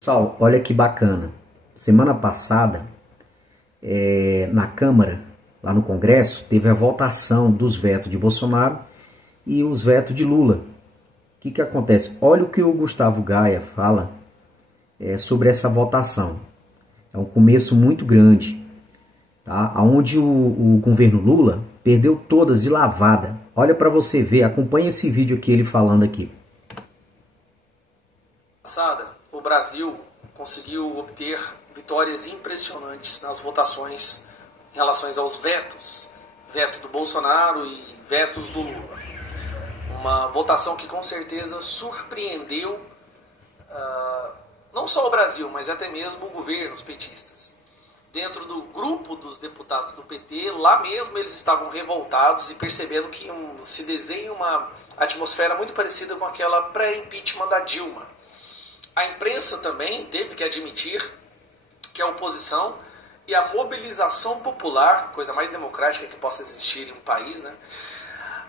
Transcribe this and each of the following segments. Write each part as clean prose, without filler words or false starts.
Pessoal, olha que bacana. Semana passada, na Câmara, lá no Congresso, teve a votação dos vetos de Bolsonaro e os vetos de Lula. O que acontece? Olha o que o Gustavo Gaia fala sobre essa votação. É um começo muito grande, tá? Onde o governo Lula perdeu todas de lavada. Olha para você ver, acompanha esse vídeo aqui, ele falando aqui. O Brasil conseguiu obter vitórias impressionantes nas votações em relação aos vetos, veto do Bolsonaro e vetos do Lula. Uma votação que com certeza surpreendeu não só o Brasil, mas até mesmo o governo, os petistas. Dentro do grupo dos deputados do PT, lá mesmo eles estavam revoltados e percebendo que se desenha uma atmosfera muito parecida com aquela pré-impeachment da Dilma. A imprensa também teve que admitir que a oposição e a mobilização popular, coisa mais democrática que possa existir em um país, né?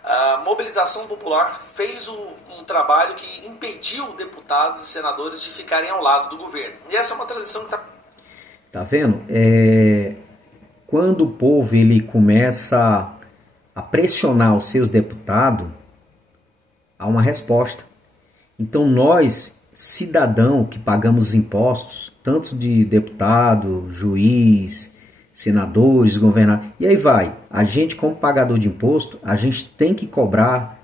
A mobilização popular fez um trabalho que impediu deputados e senadores de ficarem ao lado do governo. E essa é uma transição que está... Tá vendo? Quando o povo ele começa a pressionar os seus deputados, há uma resposta. Então nós, cidadão que pagamos impostos, tanto de deputado, juiz, senadores, governadores, e aí vai. A gente, como pagador de imposto, a gente tem que cobrar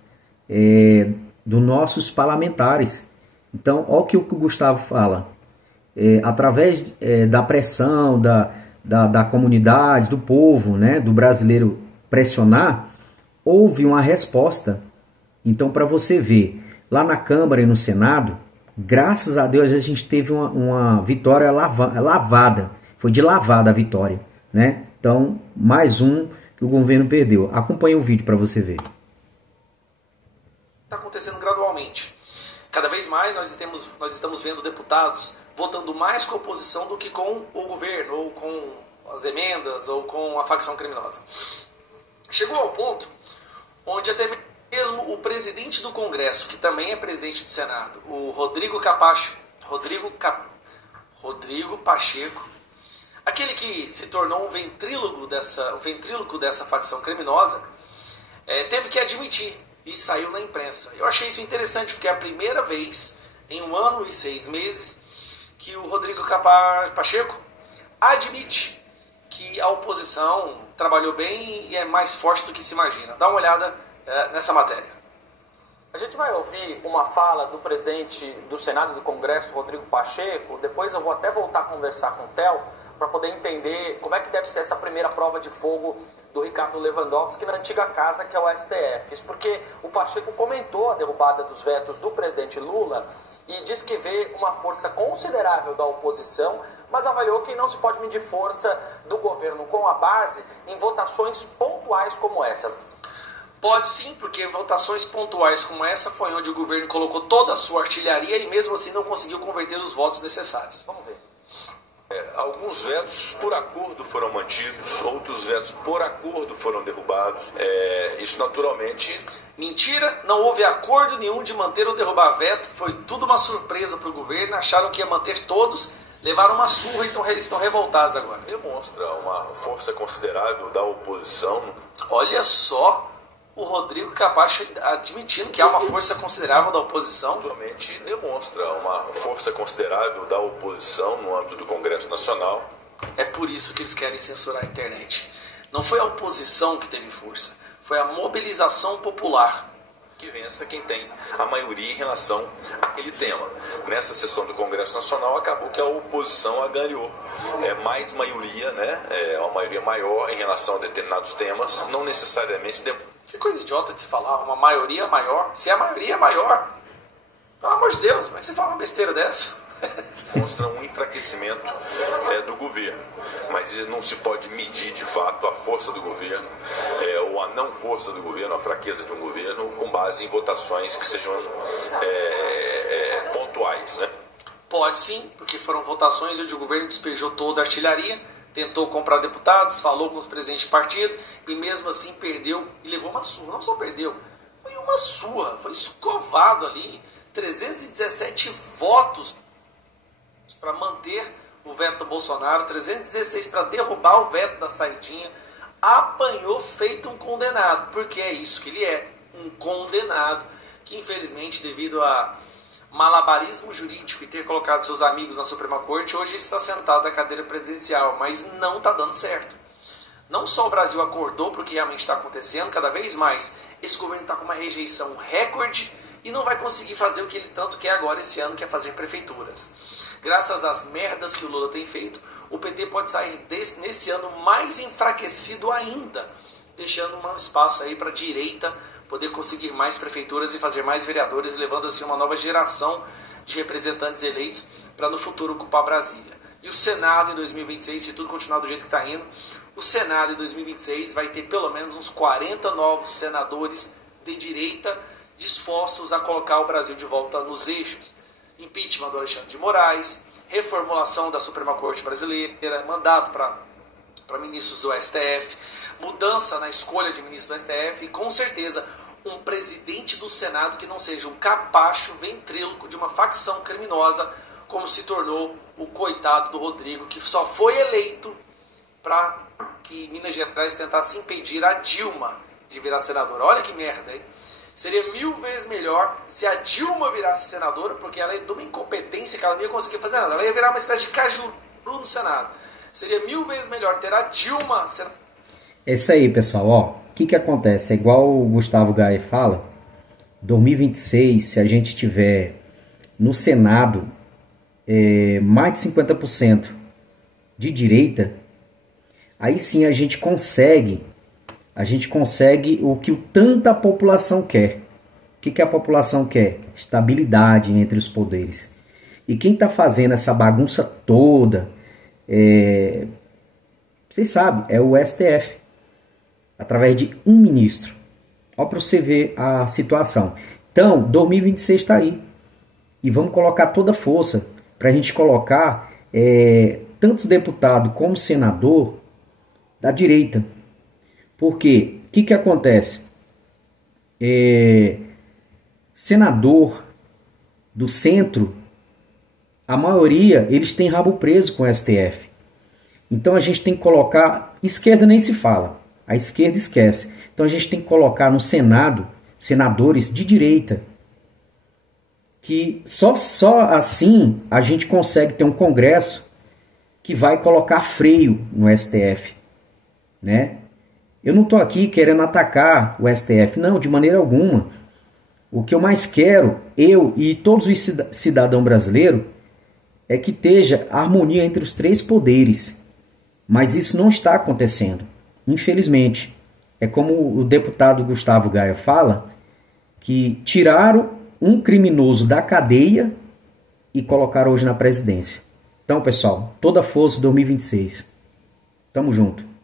dos nossos parlamentares. Então, olha o que o Gustavo fala. Através da pressão da comunidade, do povo, né, do brasileiro pressionar, houve uma resposta. Então, para você ver, lá na Câmara e no Senado, graças a Deus a gente teve uma vitória lavada. Foi de lavada a vitória, né? Então, mais um que o governo perdeu. Acompanhe o vídeo para você ver. Está acontecendo gradualmente. Cada vez mais nós estamos vendo deputados votando mais com a oposição do que com o governo, ou com as emendas, ou com a facção criminosa. Chegou ao ponto onde até mesmo o presidente do Congresso, que também é presidente do Senado, o Rodrigo Pacheco, aquele que se tornou um ventríloco dessa facção criminosa, teve que admitir e saiu na imprensa. Eu achei isso interessante, porque é a primeira vez em 1 ano e 6 meses que o Rodrigo Pacheco admite que a oposição trabalhou bem e é mais forte do que se imagina. Dá uma olhada nessa matéria. A gente vai ouvir uma fala do presidente do Senado e do Congresso, Rodrigo Pacheco. Depois eu vou até voltar a conversar com o Theo para poder entender como é que deve ser essa primeira prova de fogo do Ricardo Lewandowski na antiga casa que é o STF. Isso porque o Pacheco comentou a derrubada dos vetos do presidente Lula e diz que vê uma força considerável da oposição, mas avaliou que não se pode medir força do governo com a base em votações pontuais como essa. Pode sim, porque votações pontuais como essa foi onde o governo colocou toda a sua artilharia e mesmo assim não conseguiu converter os votos necessários. Vamos ver. Alguns vetos por acordo foram mantidos, outros vetos por acordo foram derrubados. Isso naturalmente... Mentira, não houve acordo nenhum de manter ou derrubar veto, foi tudo uma surpresa para o governo, acharam que ia manter todos, levaram uma surra, então eles estão revoltados agora. Demonstra uma força considerável da oposição. Olha só o Rodrigo Capacho admitindo que há uma força considerável da oposição. Naturalmente demonstra uma força considerável da oposição no âmbito do Congresso Nacional. É por isso que eles querem censurar a internet. Não foi a oposição que teve força, foi a mobilização popular. Que vença quem tem a maioria em relação àquele tema. Nessa sessão do Congresso Nacional acabou que a oposição a ganhou mais maioria, né? Uma maioria maior em relação a determinados temas, não necessariamente... Que coisa idiota de se falar, uma maioria maior. Se a maioria é maior, pelo amor de Deus, mas você fala uma besteira dessa? Mostra um enfraquecimento do governo, mas não se pode medir de fato a força do governo ou a não força do governo, a fraqueza de um governo com base em votações que sejam pontuais, né? Pode sim, porque foram votações onde o governo despejou toda a artilharia, tentou comprar deputados, falou com os presidentes de partido e mesmo assim perdeu e levou uma surra. Não só perdeu, foi uma surra, foi escovado ali, 317 votos para manter o veto do Bolsonaro, 316 para derrubar o veto da saidinha, apanhou feito um condenado, porque é isso que ele é, um condenado, que infelizmente devido a malabarismo jurídico e ter colocado seus amigos na Suprema Corte, hoje ele está sentado na cadeira presidencial, mas não está dando certo. Não só o Brasil acordou para o que realmente está acontecendo, cada vez mais esse governo está com uma rejeição recorde e não vai conseguir fazer o que ele tanto quer agora esse ano, que é fazer prefeituras. Graças às merdas que o Lula tem feito, o PT pode sair nesse ano mais enfraquecido ainda, deixando um espaço aí para a direita poder conseguir mais prefeituras e fazer mais vereadores, levando assim uma nova geração de representantes eleitos para no futuro ocupar Brasília. E o Senado em 2026, se tudo continuar do jeito que está indo, o Senado em 2026 vai ter pelo menos uns 40 novos senadores de direita dispostos a colocar o Brasil de volta nos eixos. Impeachment do Alexandre de Moraes, reformulação da Suprema Corte Brasileira, mandato para ministros do STF, mudança na escolha de ministros do STF e, com certeza, um presidente do Senado que não seja um capacho ventríloco de uma facção criminosa, como se tornou o coitado do Rodrigo, que só foi eleito para que Minas Gerais tentasse impedir a Dilma de virar senadora. Olha que merda, hein? Seria 1000 vezes melhor se a Dilma virasse senadora, porque ela é de uma incompetência que ela não ia conseguir fazer nada. Ela ia virar uma espécie de cajuru no Senado. Seria 1000 vezes melhor ter a Dilma senadora. É isso aí, pessoal. Ó, o que acontece? É igual o Gustavo Gaia fala, 2026, se a gente tiver no Senado mais de 50% de direita, aí sim a gente consegue o que tanta população quer. O que a população quer? Estabilidade entre os poderes. E quem está fazendo essa bagunça toda, vocês sabem, é o STF, através de um ministro. Olha para você ver a situação. Então, 2026 está aí. E vamos colocar toda a força para a gente colocar tantos deputados como senador da direita. Porque o que acontece? Senador do centro, a maioria, eles têm rabo preso com o STF. Então a gente tem que colocar... Esquerda nem se fala. A esquerda esquece. Então a gente tem que colocar no Senado senadores de direita. Que só assim a gente consegue ter um Congresso que vai colocar freio no STF. Né? Eu não estou aqui querendo atacar o STF. Não, de maneira alguma. O que eu mais quero, eu e todos os cidadãos brasileiros, é que esteja harmonia entre os três poderes. Mas isso não está acontecendo. Infelizmente, é como o deputado Gustavo Gaia fala, que tiraram um criminoso da cadeia e colocaram hoje na presidência. Então, pessoal, toda força 2026. Tamo junto.